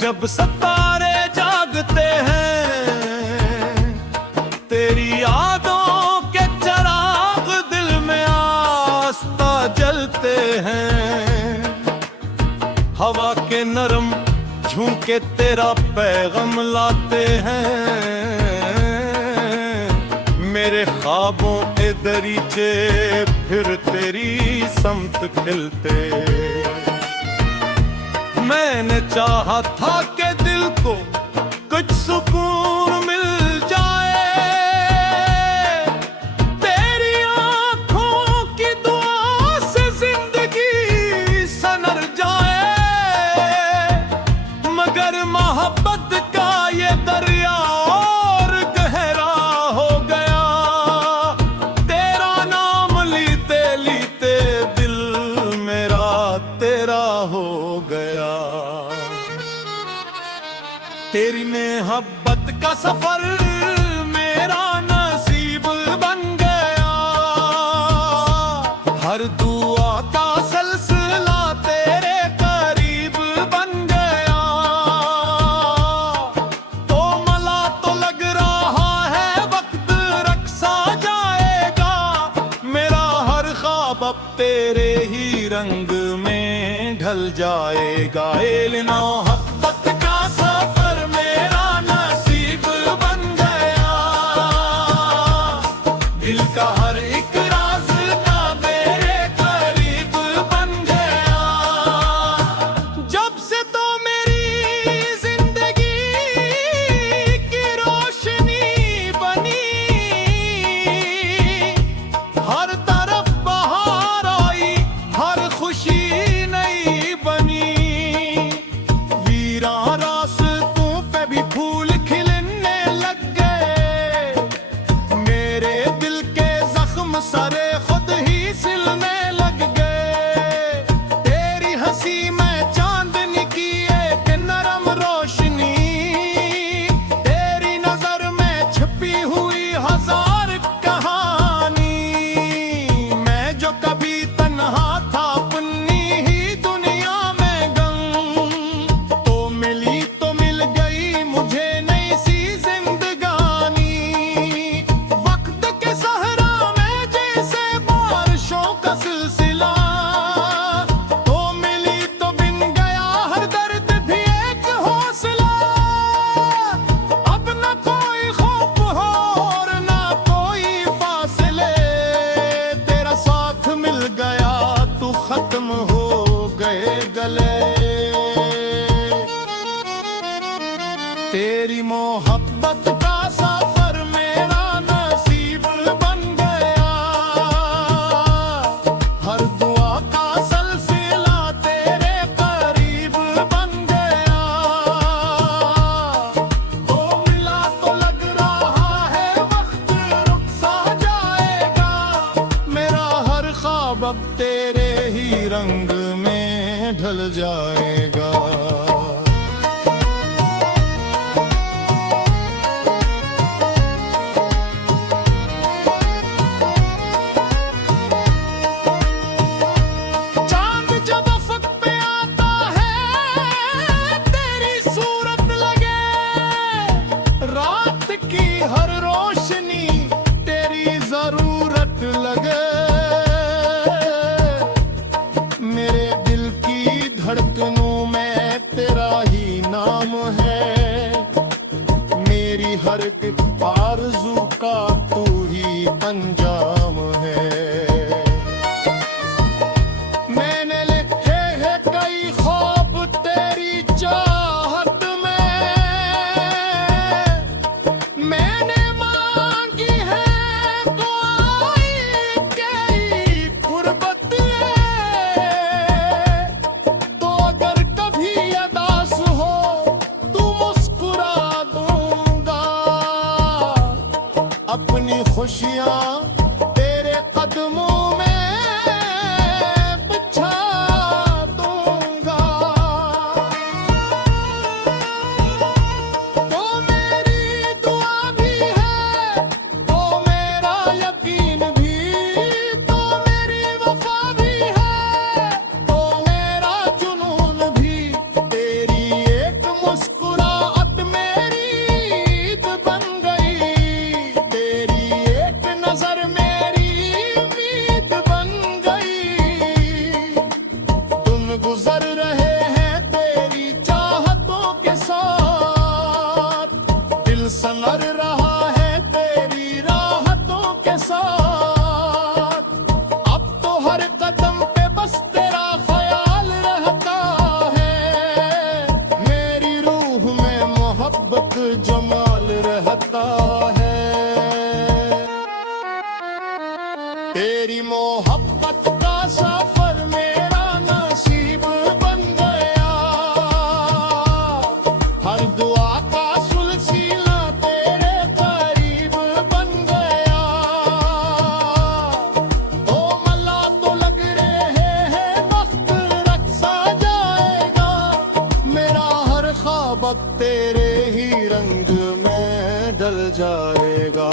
जब सितारे जागते हैं, तेरी यादों के चिराग दिल में आस्था जलते हैं। हवा के नरम झोंके तेरा पैगाम लाते हैं। मेरे ख्वाबों के दरीचे फिर तेरी समत खिलते। मैंने चाहा था कि दिल को कुछ सुकून मिल जाए, तेरी आंखों की दुआ से जिंदगी संवर जाए। मगर मोहब्बत का ये दरिया और गहरा हो गया। तेरा नाम लीते लीते दिल मेरा तेरा हो गया। तेरी मोहब्बत का सफर मेरा नसीब बन गया। हर दुआ का सिलसिला तेरे करीब बन गया। तो मला तो लग रहा है वक्त रक्सा जाएगा। मेरा हर ख्वाब अब तेरे ही रंग में ढल जाएगा। मोहब्बत का सफर मेरा नसीब बन गया। दिल का हर एक राज का मेरे करीब बन गया। जब से तो मेरी जिंदगी की रोशनी बनी, हर तरफ बहार आई, हर खुशी नई बनी। वीरान रास्तों पे भी फूल खिलने लग गए। मेरे दिल के जख्म सारे खुद ही सिलने लग गए। तेरी हंसी में चांदनी की एक नरम रोशनी, तेरी नजर में छुपी हुई हजार कहानी। मैं जो कभी तन्हा था अपनी ही दुनिया में गम, तो मिल गई मुझे नई सी जिंदगानी। वक्त के सहरा में जैसे बारिशों का सिलसिला, तो मिली तो बिन गया हर दर्द भी एक हौसला। अब न कोई खौफ हो और न कोई फासले, तेरा साथ मिल गया तू खत्म हो गए गले। तेरी मोहब्बत का सफर मेरा नसीब बन गया। हर दुआ का सिलसिला तेरे करीब बन गया। तो मिला तो लग रहा है वक्त रुक सा जाएगा। मेरा हर ख्वाब अब तेरे ही रंग में ढल जाएगा। चांद जब अफक पे आता है, तेरी सूरत लगे। रात की हर रोशनी तेरी जरूरत लगे। मेरे दिल की धड़कनों में तेरा ही नाम है। मेरी हर एक आरज़ू का तू ही अंजाम है। मैंने लिखे हैं कई ख्वाब तेरी चाहत में। मैंने मांगी है दुआएं कई गुर्बतें। तो अगर कभी अदास हो तू वक्त तेरे ही रंग में ढल जाएगा।